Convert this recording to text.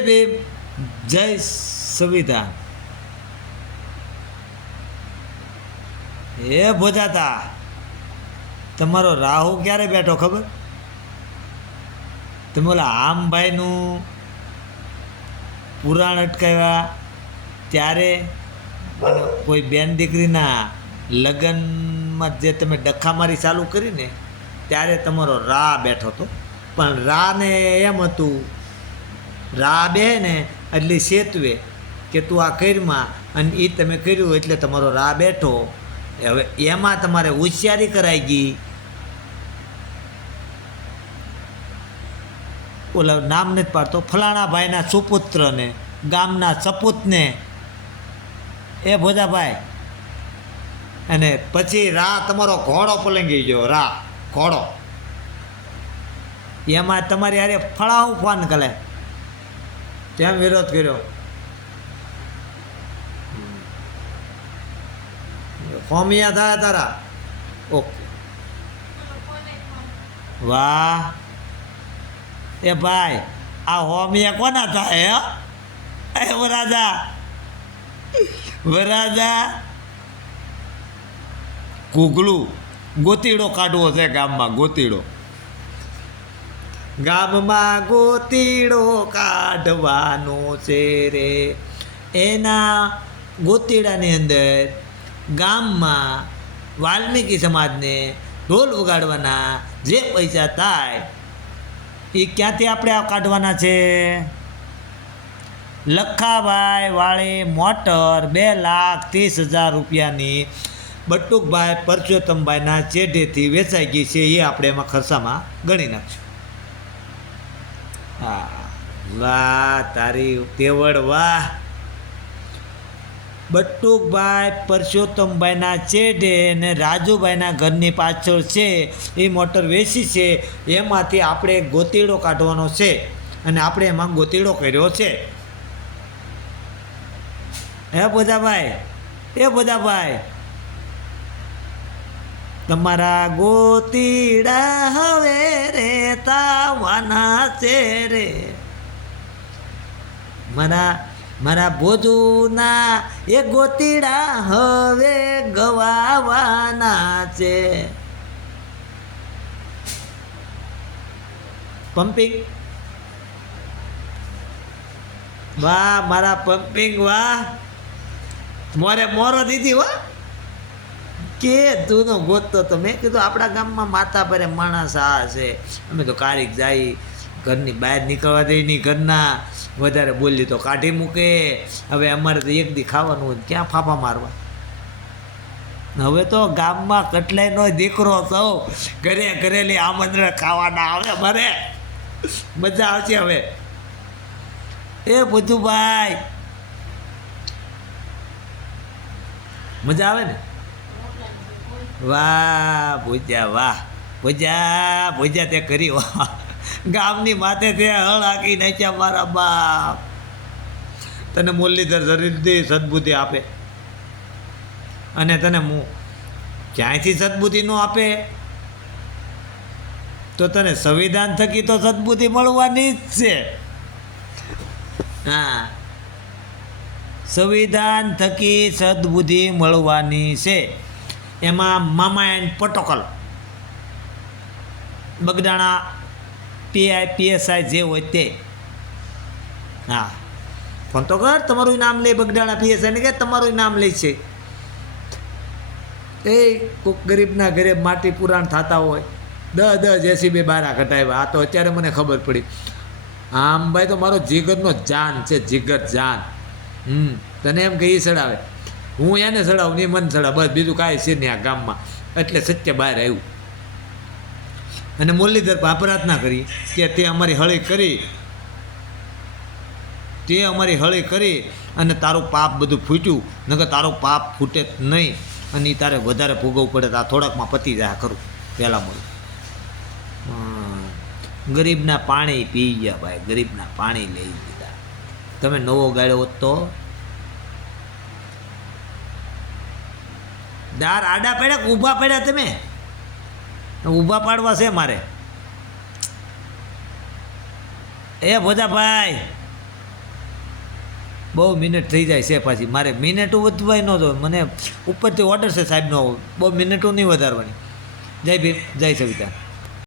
ભીમ જય સંવિધાન. એ ભોજાતા, તમારો રાહુ ક્યારે બેઠો ખબર? તમે ઓલા આમભાઈનું પુરાણ અટકાવ્યા ત્યારે કોઈ બેન દીકરીના લગ્નમાં જે તમે ડખામારી ચાલુ કરીને ત્યારે તમારો રા બેઠો હતો. પણ રાને એમ હતું રા બે ને એટલે સેતવે કે તું આ કરીમાં અને એ તમે કર્યું એટલે તમારો રા બેઠો. હવે એમાં તમારે હોશિયારી કરાઈ ગઈ. ઓલા નામ નથી પાડતો, ફલાણા ભાઈના સુપુત્રને, ગામના સપૂતને. એ ભોજાભાઈ. અને પછી રા તમારો ઘોડો પલંગી ગયો રા ઘોડો. એમાં તમારી અરે ફળાવું ફોન કરે તેમ વિરોધ કર્યો. હોમિયા થયા તારા. ઓકે. વાહ. એ ભાઈ, આ હોમિયા કોના થાય, હે? વરાજા. વરાજા. ગુગલું ગોતીડો કાઢવો છે ગામમાં, ગોતીડો. ગામમાં ગોતીડો કાઢવાનો છે રે. એના ગોતીડાની અંદર ગામમાં વાલ્મીકી સમાજને ઢોલ વગાડવાના જે પૈસા થાય, એ ક્યાંથી આપણે આ કાઢવાના છે? લખાભાઈ વાળી મોટર બે લાખ ત્રીસ હજાર રૂપિયાની બટુકભાઈ પરસોત્તમભાઈના ચેઢેથી વેચાઈ ગઈ છે, એ આપણે એમાં ખર્ચામાં ગણી નાખશું. હા. વાહ, તારી તેવડ વાહ. બટુકભાઈ પરસોત્તમભાઈના છેડે ને રાજુભાઈના ઘરની પાછળ છે. એ મોટર વેચી છે. એમાંથી આપણે ગોતીડો કાઢવાનો છે. અને આપણે એમાં ગોતીડો કર્યો છે. હે બોજાભાઈ એ બોજાભાઈ તમારા ગોતીડા હવે રે તાવાના છે રે. મારા મારા ભોજુના એ ગોતીડા હવે ગવાવાના છે. પમ્પિંગ વાહ, મારા પમ્પિંગ વાહ. મોરે મોરો દીધી વાહ કે તું ગોતતો તો મેં કીધું, આપણા ગામમાં માતા પરે માણસ આ છે. અમે તો કારીક જાય, ઘરની બહાર નીકળવા દઈ નહીં, ઘરના વધારે બોલી તો કાઢી મૂકે. હવે અમારે તો એક દી ખાવાનું હોય ક્યાં ફાફા મારવા? હવે તો ગામમાં કટલાઈનો દીકરો સૌ ઘરે ઘરેલી આમંત્રણ ખાવાના આવે મારે. મજા આવશે હવે. એ બધું ભાઈ. મજા આવે ને? વાહ ભૂજ્યા વાહ. ભૂજ્યા ભૂજ્યા તે કરી, વાહ. ગામની માથે તે હળ હાકી નાખ્યા મારા બાપ. તને મુરલીધર શરીરથી સદબુદ્ધિ આપે. અને તને હું ક્યાંયથી સદબુદ્ધિ ન આપે? તો તને સંવિધાન થકી તો સદબુદ્ધિ મળવાની જ છે. હા. સંવિધાન થકી સદબુદ્ધિ મળવાની છે. એમાં મામા એન્ડ પ્રોટોકોલ બગડાણા પીઆઈ પીએસઆઈ જે હોય તે. હા. ફોન તો કર, તમારું નામ લે બગડાણા પીએસઆઈ ને કે તમારું નામ લે છે. એ કોઈક ગરીબના ઘરે માટી પુરાણ થતા હોય. દસ દસ જેસીબી બારા ઘટાવ્યા. આ તો અત્યારે મને ખબર પડી. આમ ભાઈ તો મારો જીગરનો જાન છે, જીગર જાન. હમ. તને એમ કે એ ચડાવે હું એને ચડાવું ને મને ચડાવ. બસ બીજું કાંઈ છે નહીં આ ગામમાં. એટલે સત્ય બહાર આવ્યું. અને મુરલીધર પ્રાર્થના કરી કે તે અમારી હળી કરી. તે અમારી હળી કરી અને તારું પાપ બધું ફૂટ્યું. નકર તારું પાપ ફૂટે જ નહીં અને એ તારે વધારે ભોગવવું પડે તો આ થોડાકમાં પતી જાય ખરું. પહેલાં મળું ગરીબના પાણી પી ગયા ભાઈ. ગરીબના પાણી લઈ લીધા. તમે નવો ગાળ્યો હોત તો દાર આડા પડ્યા ઊભા પડ્યા તમે? ઊભા પાડવા છે મારે. એ ભોજાભાઈ, બહુ મિનિટ થઈ જાય છે પાછી. મારે મિનિટો વધવાય ન જોઈએ મને ઉપરથી ઓર્ડર છે સાહેબનો. બહુ મિનિટો નહીં વધારવાની. જય ભીમ, જય સવિતા.